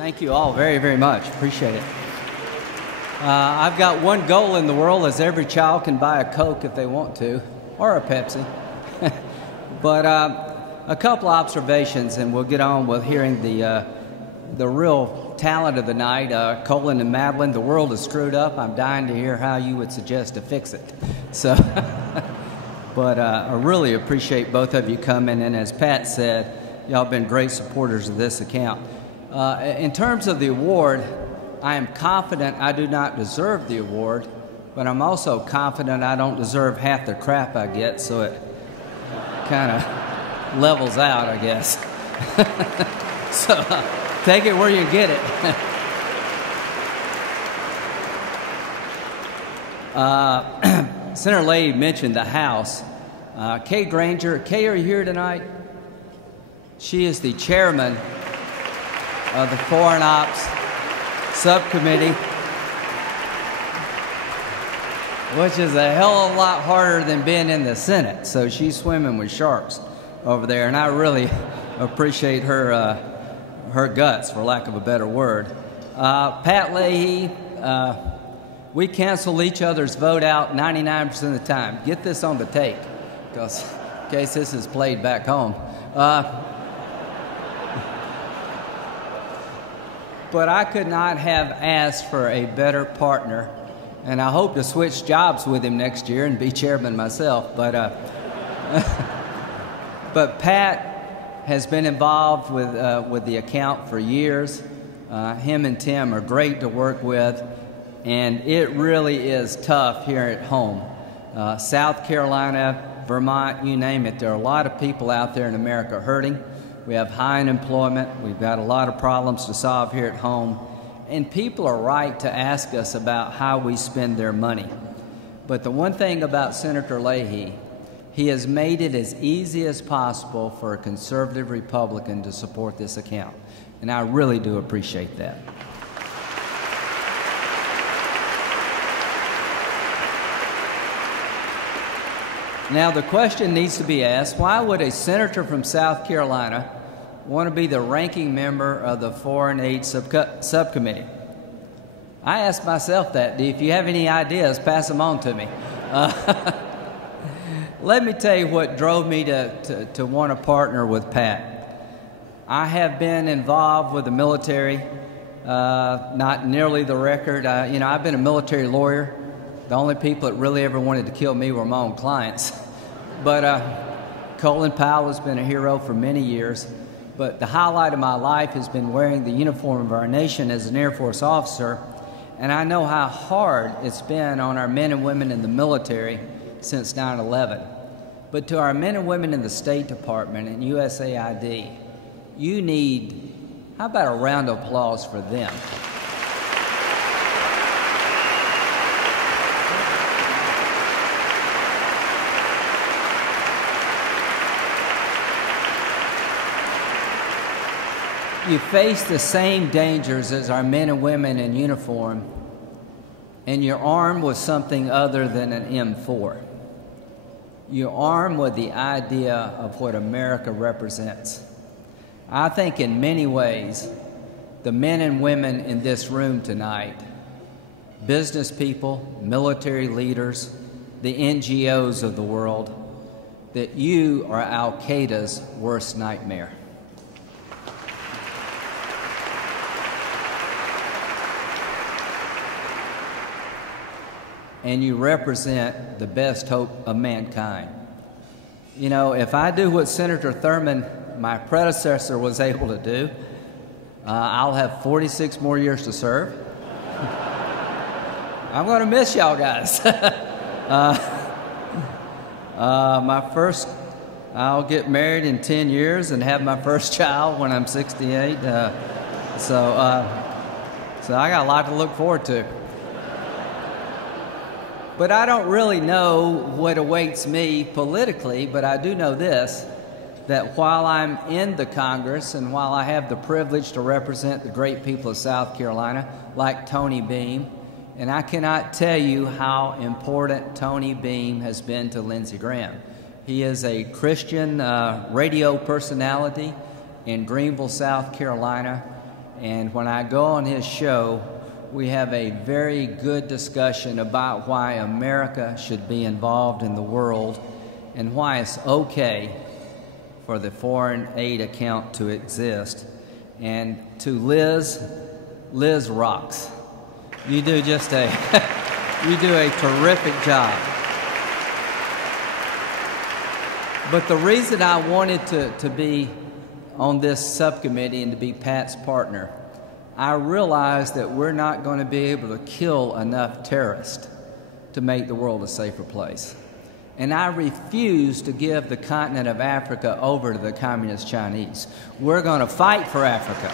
Thank you all very, very much. Appreciate it. I've got one goal in the world, is every child can buy a Coke if they want to, or a Pepsi. But a couple observations, and we'll get on with hearing the real talent of the night. Colin and Madeline, the world is screwed up. I'm dying to hear how you would suggest to fix it. So, but I really appreciate both of you coming, and as Pat said, y'all have been great supporters of this account. In terms of the award, I am confident I do not deserve the award, but I'm also confident I don't deserve half the crap I get, so it kind of levels out, I guess. So take it where you get it. Senator Lehey mentioned the House. Kay Granger. Kay, are you here tonight? She is the chairman of the Foreign Ops Subcommittee, which is a hell of a lot harder than being in the Senate. So she's swimming with sharks over there, and I really appreciate her her guts, for lack of a better word. Pat Lehey, we cancel each other's vote out 99% of the time. Get this on the tape, because in case this is played back home. But I could not have asked for a better partner, and I hope to switch jobs with him next year and be chairman myself. But but Pat has been involved with the account for years. Him and Tim are great to work with, and it really is tough here at home. South Carolina, Vermont, you name it. There are a lot of people out there in America hurting. We have high unemployment. We've got a lot of problems to solve here at home. And people are right to ask us about how we spend their money. But the one thing about Senator Lehey, he has made it as easy as possible for a conservative Republican to support this account. And I really do appreciate that. Now, the question needs to be asked, why would a senator from South Carolina want to be the ranking member of the Foreign Aid Subcommittee? I asked myself that. If you have any ideas, pass them on to me. Let me tell you what drove me to want to partner with Pat. I have been involved with the military, not nearly the record. I've been a military lawyer. The only people that really ever wanted to kill me were my own clients. But Colin Powell has been a hero for many years. But the highlight of my life has been wearing the uniform of our nation as an Air Force officer. And I know how hard it's been on our men and women in the military since 9/11. But to our men and women in the State Department and USAID, you need, how about a round of applause for them? You face the same dangers as our men and women in uniform, and you're armed with something other than an M4. You're armed with the idea of what America represents. I think in many ways, the men and women in this room tonight, business people, military leaders, the NGOs of the world, that you are Al-Qaeda's worst nightmare. And you represent the best hope of mankind. You know, if I do what Senator Thurmond, my predecessor, was able to do, I'll have 46 more years to serve. I'm going to miss y'all guys. I'll get married in 10 years and have my first child when I'm 68. So I got a lot to look forward to. But I don't really know what awaits me politically, but I do know this, that while I'm in the Congress and while I have the privilege to represent the great people of South Carolina, like Tony Beam, and I cannot tell you how important Tony Beam has been to Lindsey Graham. He is a Christian radio personality in Greenville, South Carolina, And when I go on his show, we have a very good discussion about why America should be involved in the world and why it's okay for the foreign aid account to exist. And to Liz, Liz rocks. You do just a, you do a terrific job. But the reason I wanted to be on this subcommittee and to be Pat's partner, I realized that we're not going to be able to kill enough terrorists to make the world a safer place. And I refuse to give the continent of Africa over to the Communist Chinese. We're going to fight for Africa.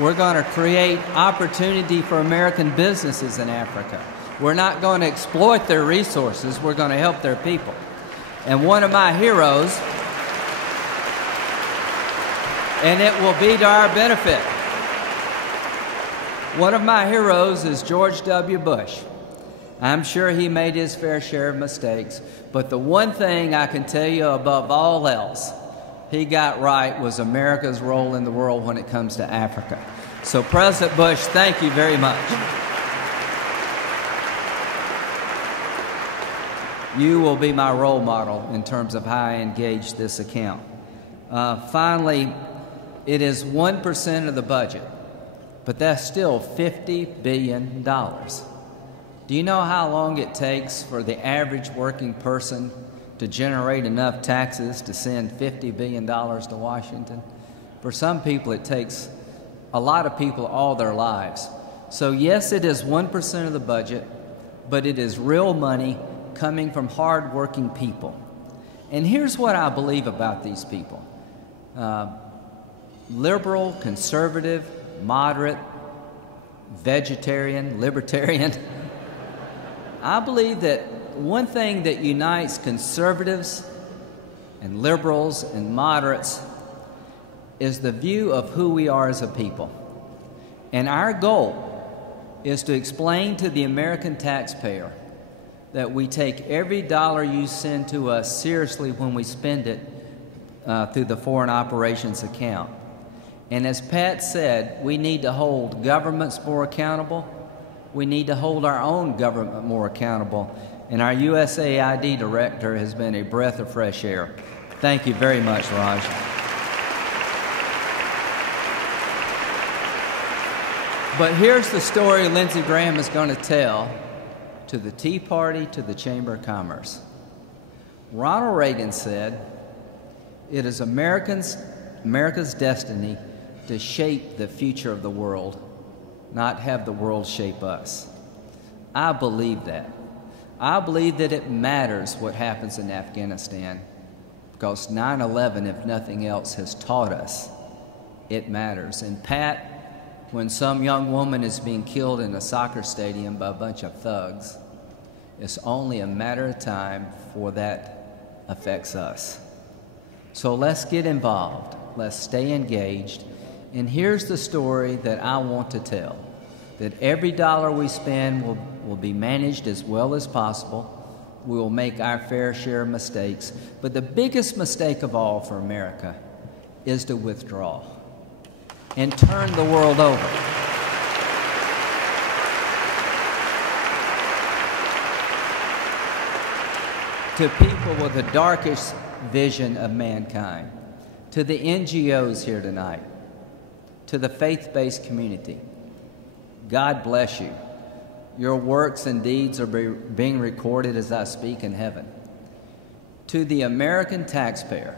We're going to create opportunity for American businesses in Africa. We're not going to exploit their resources. We're going to help their people. And one of my heroes, and it will be to our benefit, one of my heroes is George W. Bush. I'm sure he made his fair share of mistakes, but the one thing I can tell you above all else he got right was America's role in the world when it comes to Africa. So President Bush, thank you very much. You will be my role model in terms of how I engage this account. Finally, it is 1% of the budget, but that's still $50 billion. Do you know how long it takes for the average working person to generate enough taxes to send $50 billion to Washington? For some people, it takes a lot of people all their lives. So yes, it is 1% of the budget, but it is real money coming from hard-working people. And here's what I believe about these people. Liberal, conservative, moderate, vegetarian, libertarian. I believe that one thing that unites conservatives and liberals and moderates is the view of who we are as a people. And our goal is to explain to the American taxpayer that we take every dollar you send to us seriously when we spend it through the Foreign Operations account. And as Pat said, we need to hold governments more accountable. We need to hold our own government more accountable. And our USAID director has been a breath of fresh air. Thank you very much, Raj. But here's the story Lindsey Graham is going to tell to the Tea Party, to the Chamber of Commerce. Ronald Reagan said, "It is America's destiny to shape the future of the world, not have the world shape us." I believe that. I believe that it matters what happens in Afghanistan, because 9/11, if nothing else, has taught us it matters. And Pat, when some young woman is being killed in a soccer stadium by a bunch of thugs, it's only a matter of time before that affects us. So let's get involved. Let's stay engaged. And here's the story that I want to tell, that every dollar we spend will be managed as well as possible. We will make our fair share of mistakes. But the biggest mistake of all for America is to withdraw and turn the world over. To people with the darkest vision of mankind, to the NGOs here tonight, to the faith-based community, God bless you. Your works and deeds are being recorded as I speak in heaven. To the American taxpayer,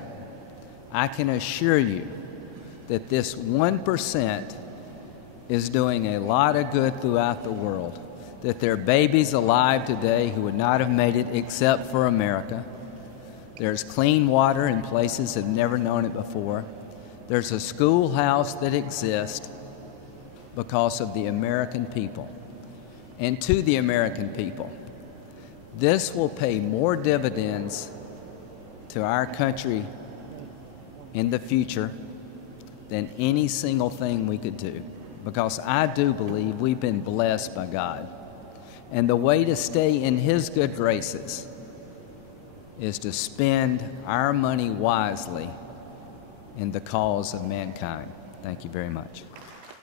I can assure you that this 1% is doing a lot of good throughout the world, that there are babies alive today who would not have made it except for America. There's clean water in places that have never known it before. There's a schoolhouse that exists because of the American people. And to the American people, this will pay more dividends to our country in the future than any single thing we could do, because I do believe we've been blessed by God. And the way to stay in His good graces is to spend our money wisely in the cause of mankind. Thank you very much.